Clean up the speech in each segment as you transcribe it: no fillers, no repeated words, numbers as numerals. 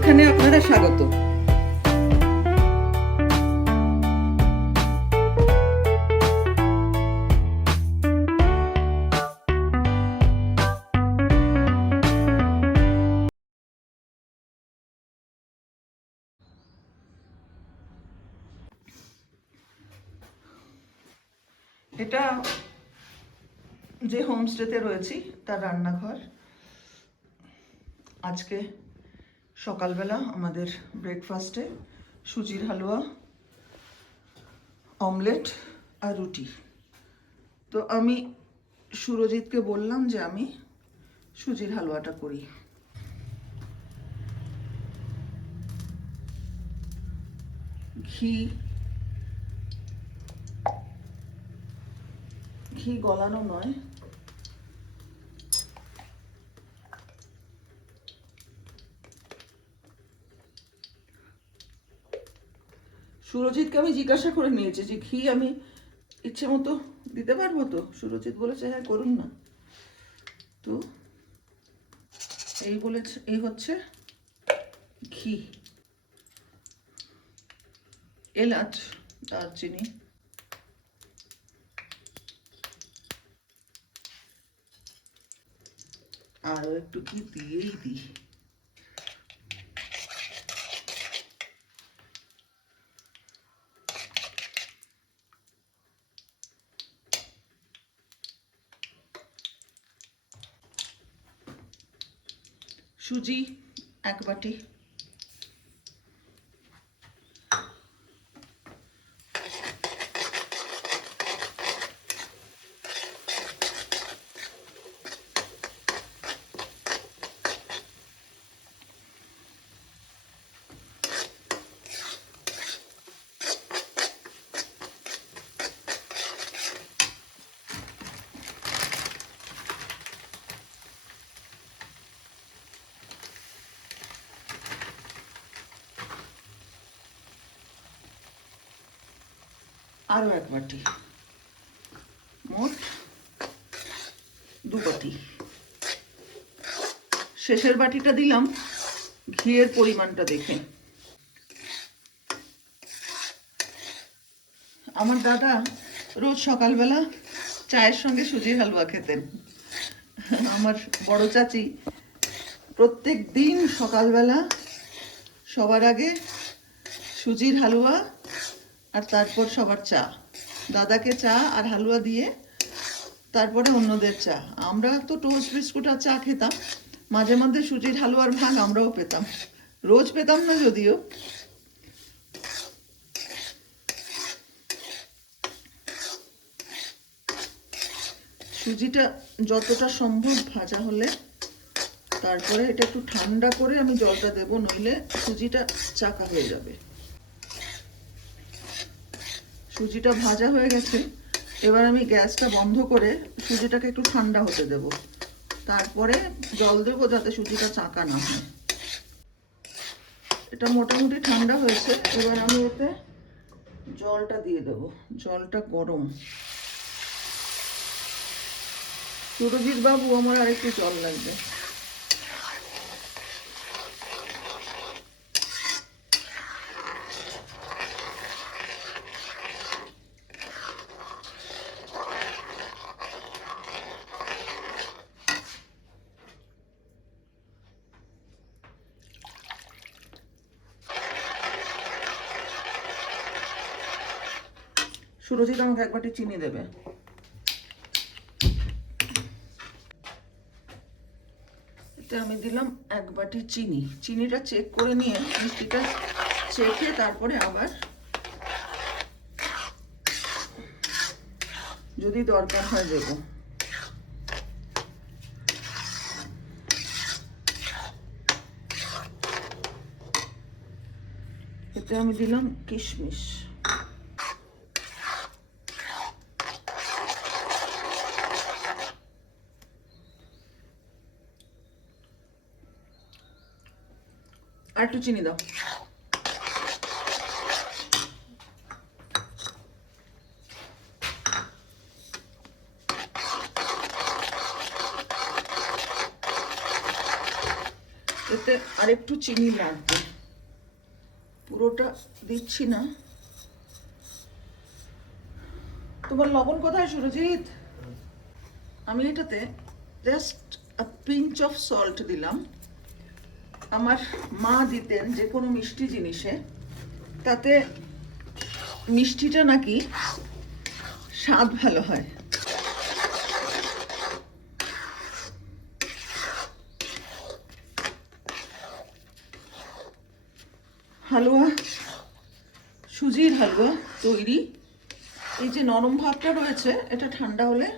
উপাখ্যানে আপনারা স্বাগত। এটা যে হোমস্টেতে রয়েছি তার রান্নাঘর। আজকে সকালবেলা আমাদের ব্রেকফাস্টে সুজির হালুয়া, অমলেট আর রুটি। তো আমি সুরজিৎকে বললাম যে আমি সুজির হালুয়াটা করি। ঘি গলানো নয়, সুরজিৎকে আমি জিজ্ঞাসা করে নিয়েছি যে ঘি আমি ইচ্ছে মতো দিতে পারবো তো। সুরজিৎ বলেছে হ্যাঁ করুন না। তো এই হচ্ছে ঘি, এলাচ, দারচিনি, আরও একটু ঘি দিয়েই দিই। সুজি 1 বাটি, আরও 1 বাটি, মোট 2 বাটি। শেষের বাটিটা দিলাম ঘিয়ের পরিমাণটা দেখে। আমার দাদা রোজ সকালবেলা চায়ের সঙ্গে সুজির হালুয়া খেতেন। আমার বড় চাচি প্রত্যেক দিন সকালবেলা সবার আগে সুজির হালুয়া আর তারপর সবার চা। দাদাকে চা আর হালুয়া দিয়ে তারপরে অন্যদের চা। আমরা তো টোস্ট বিস্কুট আর চা খেতাম, মাঝে মধ্যে সুজির হালুয়ার ভাগ আমরাও পেতাম, রোজ পেতাম না যদিও। সুজিটা যতটা সম্ভব ভাজা হলে তারপরে এটা একটু ঠান্ডা করে আমি জলটা দেবো, নইলে সুজিটা চাকা হয়ে যাবে। সুজিটা ভাজা হয়ে গেছে, এবার আমি গ্যাসটা বন্ধ করে সুজিটাকে একটু ঠান্ডা হতে দেব, তারপরে জল দেবো যাতে সুজিটা চাকা না হয়। এটা মোটামুটি ঠান্ডা হয়েছে, এবার আমি এতে জলটা দিয়ে দেবো। জলটা গরম। সুরজিৎ বাবু, আমার আরেকটু জল লাগবে। সুরজিৎ আমাকে 1 বাটি চিনি দেবে। এতে আমি দিলাম 1 বাটি চিনি। চিনিটা চেক করে নিয়ে মিষ্টিটা চেখে তারপরে আবার যদি দরকার হয় দেব। এতে আমি দিলাম কিশমিশ। আর একটু চিনি দাও। এতে আরেকটু চিনি লাগবে, পুরোটা দিচ্ছি না। তোমার লবণ কোথায় সুরজিৎ? আমি এটাতে just a pinch of salt দিলাম। আমার মা দিতেন যে কোনো মিষ্টি জিনিসে, তাতে মিষ্টিটা নাকি স্বাদ ভালো হয়। হালুয়া, সুজির হালুয়া তৈরি। এই যে নরম ভাবটা রয়েছে, এটা ঠান্ডা হলে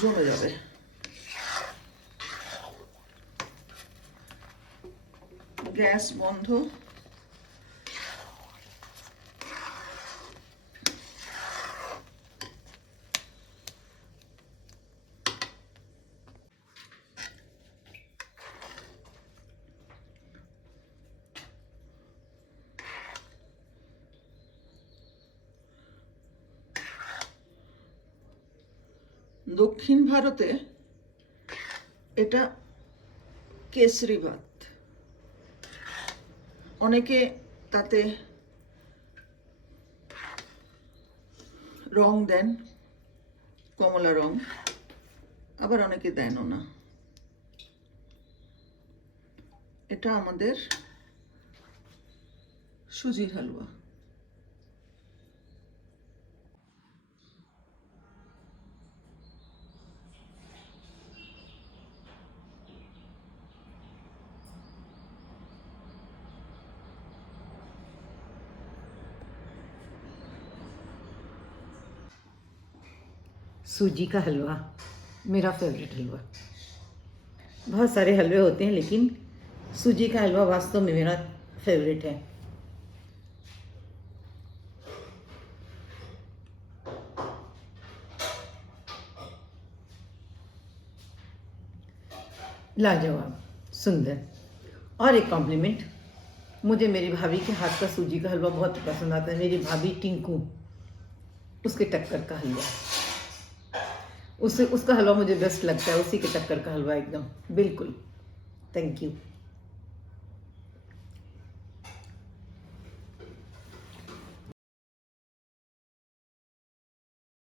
জমে যাবে। গ্যাস বন্ধ। দক্ষিণ ভারতে এটা কেসরি ভাত। অনেকে তাতে রং দেন, কমলা রং, আবার অনেকে দেনও না। এটা আমাদের সুজির হালুয়া। सूजी का हलवा मेरा फेवरेट हलवा। बहुत सारे हलवे होते हैं लेकिन सूजी का हलवा वास्तव में मेरा फेवरेट है। लाजवाब, सुंदर। और एक कॉम्प्लीमेंट, मुझे मेरी भाभी के हाथ का सूजी का हलवा बहुत पसंद आता है। मेरी भाभी टिंकू, उसके टक्कर का हलवा, उसका हलवा मुझे बेस्ट लगता है, उसी के टक्कर का हलवा एकदम बिल्कुल। Thank you.